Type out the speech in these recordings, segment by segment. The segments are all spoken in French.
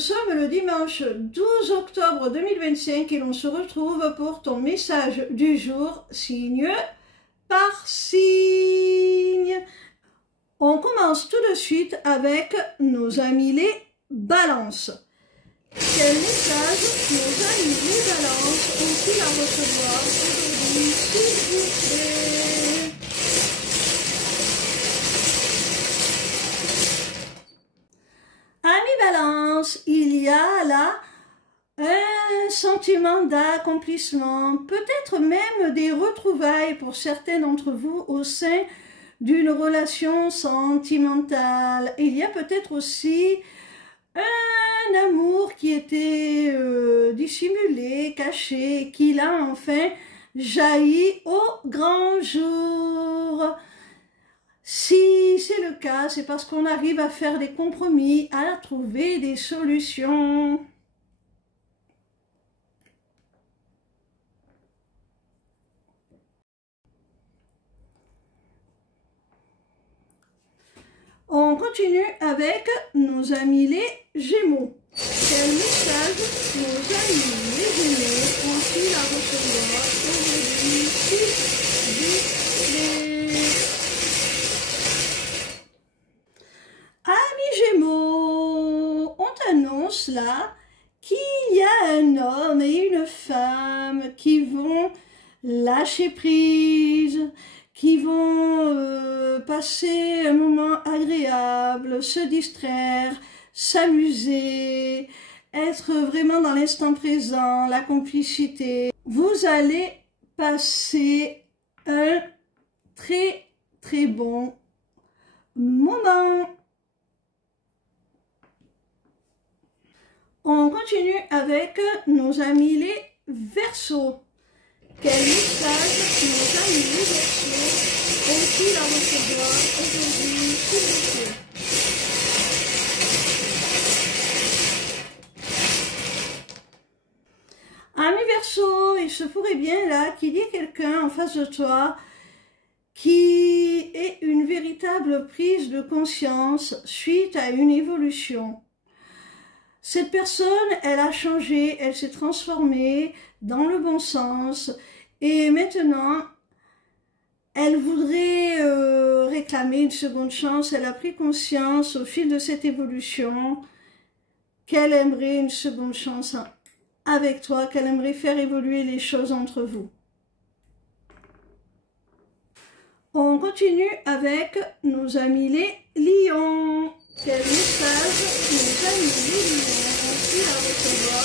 sommes le dimanche 12 octobre 2025 et l'on se retrouve pour ton message du jour, signe par signe. On commence tout de suite avec nos amis les balances. Quel message nos amis les balances ont-ils à recevoir aujourd'hui, s'il vous plaît? Amis balance, il y a là un sentiment d'accomplissement, peut-être même des retrouvailles pour certains d'entre vous au sein d'une relation sentimentale. Il y a peut-être aussi un amour qui était dissimulé, caché, qui là enfin jaillit au grand jour. Si c'est le cas, c'est parce qu'on arrive à faire des compromis, à trouver des solutions. On continue avec nos amis les Gémeaux. Quel message nos amis les Gémeaux ont-ils à recevoir aujourd'hui, s'il vous plaît? Amis Gémeaux, on t'annonce là qu'il y a un homme et une femme qui vont lâcher prise, qui vont passer un moment agréable, se distraire, s'amuser, être vraiment dans l'instant présent, la complicité. Vous allez passer un très très bon moment. On continue avec nos amis les Verseaux. Quel message nos amis les Verseaux ont-ils à recevoir aujourd'hui, s'il vous plaît? Amis Verseaux, il se pourrait bien là qu'il y ait quelqu'un en face de toi qui ait une véritable prise de conscience suite à une évolution. Cette personne, elle a changé, elle s'est transformée dans le bon sens et maintenant, elle voudrait réclamer une seconde chance. Elle a pris conscience au fil de cette évolution qu'elle aimerait une seconde chance avec toi, qu'elle aimerait faire évoluer les choses entre vous. On continue avec nos amis les Lions. Quel message nos amis les Lions ont-ils à recevoir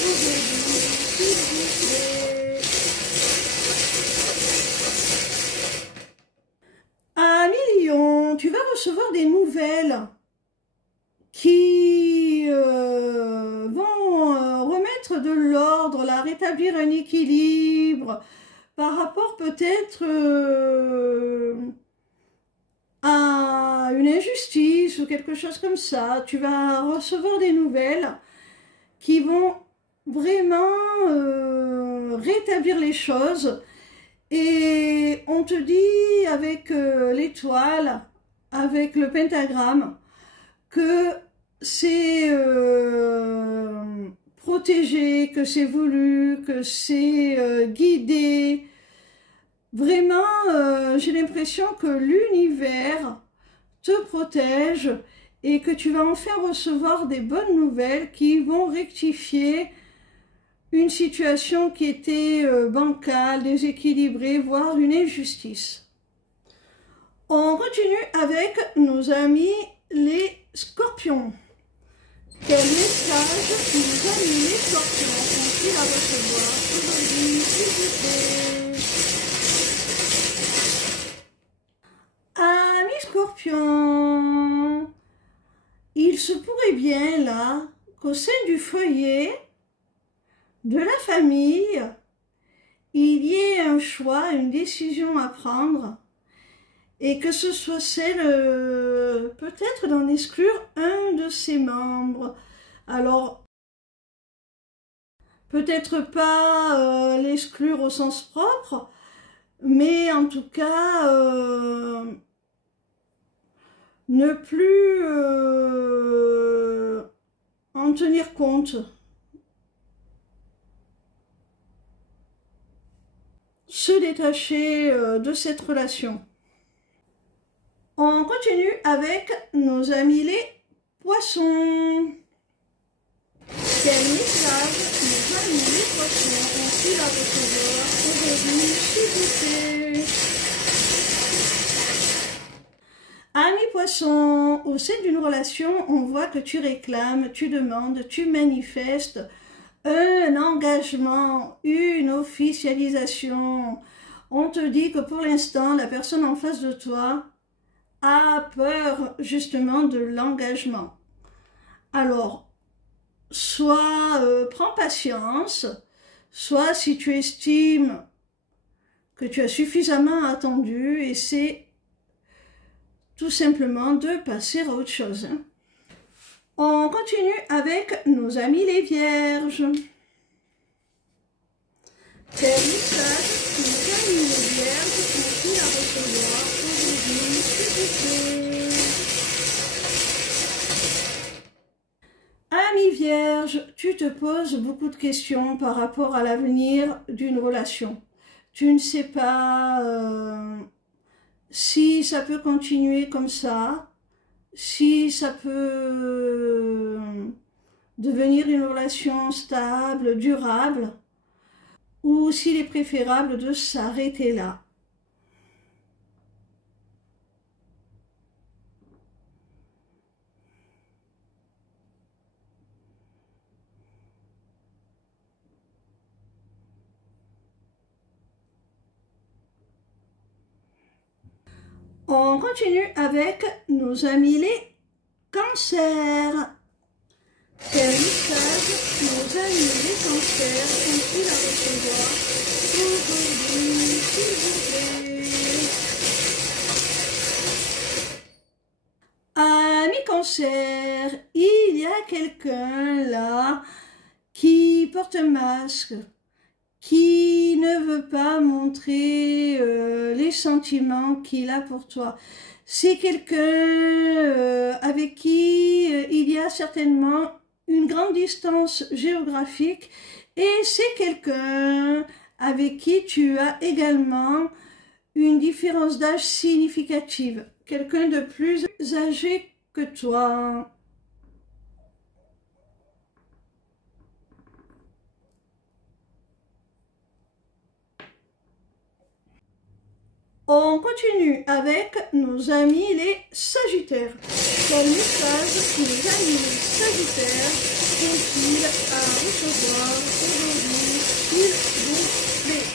aujourd'hui, s'il vous plaît? Amis Lions, tu vas recevoir des nouvelles qui vont remettre de l'ordre, rétablir un équilibre par rapport peut-être à une injustice ou quelque chose comme ça. Tu vas recevoir des nouvelles qui vont vraiment rétablir les choses. Et on te dit avec l'étoile, avec le pentagramme, que c'est protégé, que c'est voulu, que c'est guidé. Vraiment, j'ai l'impression que l'univers te protège et que tu vas enfin recevoir des bonnes nouvelles qui vont rectifier une situation qui était bancale, déséquilibrée, voire une injustice. On continue avec nos amis les Scorpions. Quel message nos amis les Scorpions ont-ils à recevoir aujourd'hui, s'il vous plaît? Amis Scorpions, il se pourrait bien là qu'au sein du foyer, de la famille, il y ait un choix, une décision à prendre et que ce soit celle peut-être d'en exclure un de ses membres. Alors, peut-être pas l'exclure au sens propre, mais en tout cas, ne plus en tenir compte. Se détacher de cette relation. On continue avec nos amis les poissons. Quel message nos amis les poissons ont-ils à recevoir aujourd'hui, s'il vous plaît? Amis poissons, au sein d'une relation, on voit que tu réclames, tu demandes, tu manifestes un engagement, une officialisation. On te dit que pour l'instant, la personne en face de toi a peur justement de l'engagement. Alors, soit prends patience, soit si tu estimes que tu as suffisamment attendu, essaie tout simplement de passer à autre chose. On continue avec nos amis les vierges. Quel message nos amis les vierges ont-ils à recevoir aujourd'hui, s'il vous plaît? Amis vierges, tu te poses beaucoup de questions par rapport à l'avenir d'une relation. Tu ne sais pas si ça peut continuer comme ça, si ça peut devenir une relation stable, durable, ou s'il est préférable de s'arrêter là. On continue avec nos amis les cancers. Quel message nos amis les cancers ont-ils à recevoir aujourd'hui, s'il vous plaît? Amis cancers, il y a quelqu'un là qui porte un masque, qui ne veut pas montrer les sentiments qu'il a pour toi. C'est quelqu'un avec qui il y a certainement une grande distance géographique et c'est quelqu'un avec qui tu as également une différence d'âge significative. Quelqu'un de plus âgé que toi. On continue avec nos amis les Sagittaires. Quel message nos amis les Sagittaires ont-ils à recevoir aujourd'hui, s'il vous plaît?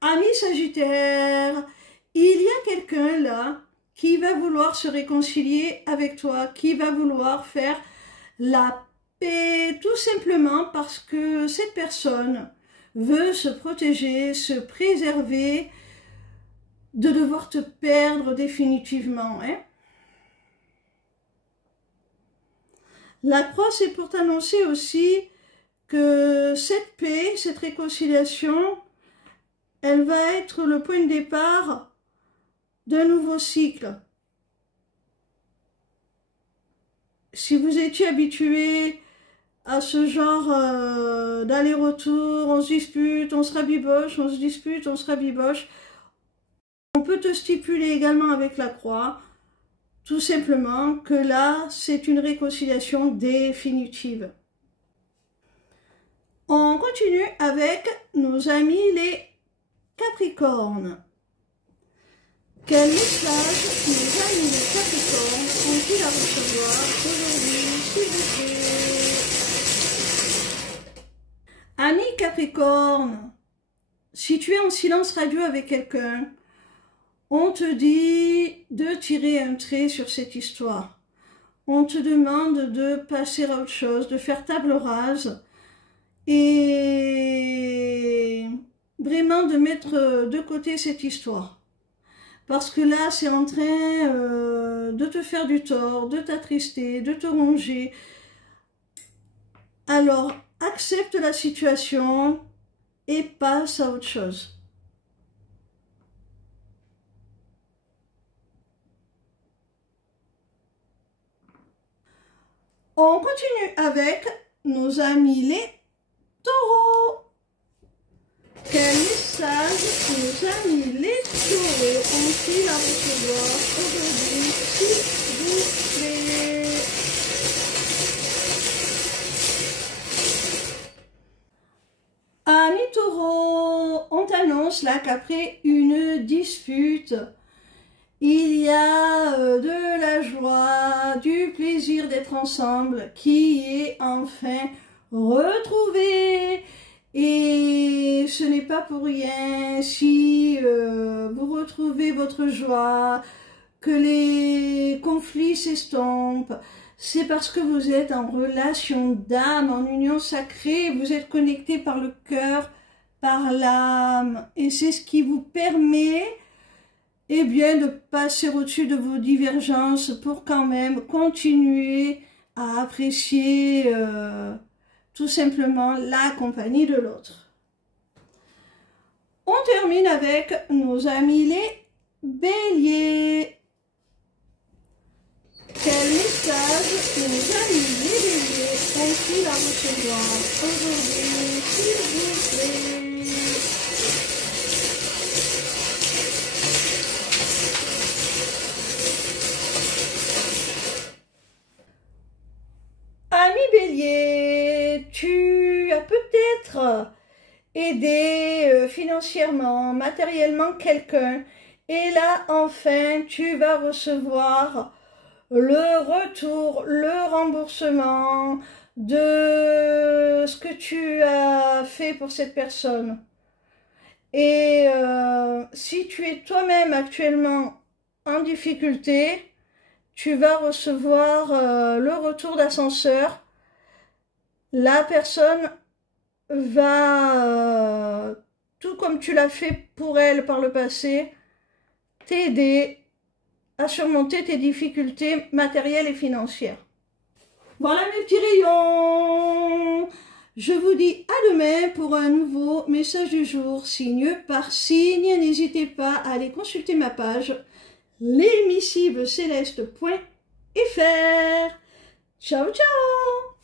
Amis Sagittaires, il y a quelqu'un là qui va vouloir se réconcilier avec toi, qui va vouloir faire la paix, tout simplement parce que cette personne veut se protéger, se préserver, de devoir te perdre définitivement. Hein? La croix, c'est pour t'annoncer aussi que cette paix, cette réconciliation, elle va être le point de départ d'un nouveau cycle. Si vous étiez habitué à ce genre d'aller-retour, on se dispute, on se rabiboche, on se dispute, on se rabiboche. On peut te stipuler également avec la croix, tout simplement que là, c'est une réconciliation définitive. On continue avec nos amis les Capricornes. Quel message nos amis les Capricornes ont-ils à recevoir aujourd'hui, s'il vous plaît? Amis Capricorne, si tu es en silence radio avec quelqu'un, on te dit de tirer un trait sur cette histoire. On te demande de passer à autre chose, de faire table rase et vraiment de mettre de côté cette histoire. Parce que là, c'est en train de te faire du tort, de t'attrister, de te ronger. Alors, accepte la situation et passe à autre chose. On continue avec nos amis les taureaux. Quel message pour nos amis les taureaux ont-ils à recevoir aujourd'hui, s'il vous plaît? Amis taureaux, on t'annonce là qu'après une dispute, il y a de la joie, du plaisir d'être ensemble qui est enfin retrouvé. Et ce n'est pas pour rien si vous retrouvez votre joie, que les conflits s'estompent. C'est parce que vous êtes en relation d'âme, en union sacrée, vous êtes connecté par le cœur, par l'âme. Et c'est ce qui vous permet eh bien, de passer au-dessus de vos divergences pour quand même continuer à apprécier tout simplement la compagnie de l'autre. On termine avec nos amis les béliers. Quel message nos amis les béliers ont-ils à recevoir aujourd'hui, s'il vous plaît? Ami bélier, tu as peut-être aidé financièrement, matériellement quelqu'un, et là enfin tu vas recevoir le retour, le remboursement de ce que tu as fait pour cette personne. Et si tu es toi-même actuellement en difficulté, tu vas recevoir le retour d'ascenseur. La personne va, tout comme tu l'as fait pour elle par le passé, t'aider à surmonter tes difficultés matérielles et financières. Voilà mes petits rayons. Je vous dis à demain pour un nouveau message du jour, signe par signe. N'hésitez pas à aller consulter ma page lesmissivecélestes.fr. Ciao, ciao!